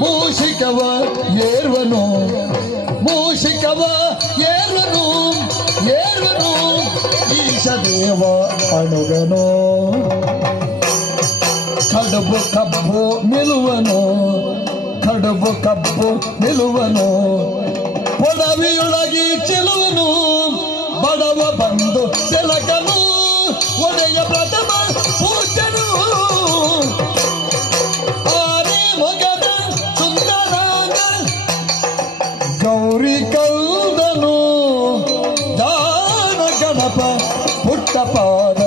ಮೂಷಿಕವ ಏರ್ವನು ಮೂಷಿಕವ ಏರ್ವನು ಏರ್ವನು ಈಶದೇವ ಅಣುಗನು ಕಡುಬು ಕಬ್ಬು ನಿಲುವನು ಕಡುಬು ಕಬ್ಬು ನಿಲುವನು ಒಡವಿಯೊಳಗಿ ಚೆಲುವನು ಬಡವ ಬಂದು ತಿಲಕನು ಒಡೆಯ ಪ್ರಥಮ ಪೂಜನು ಗೌರಿ ಕೌದನು ದಾನ ಗಣಪ ಪುಟ್ಟ ಪಾದ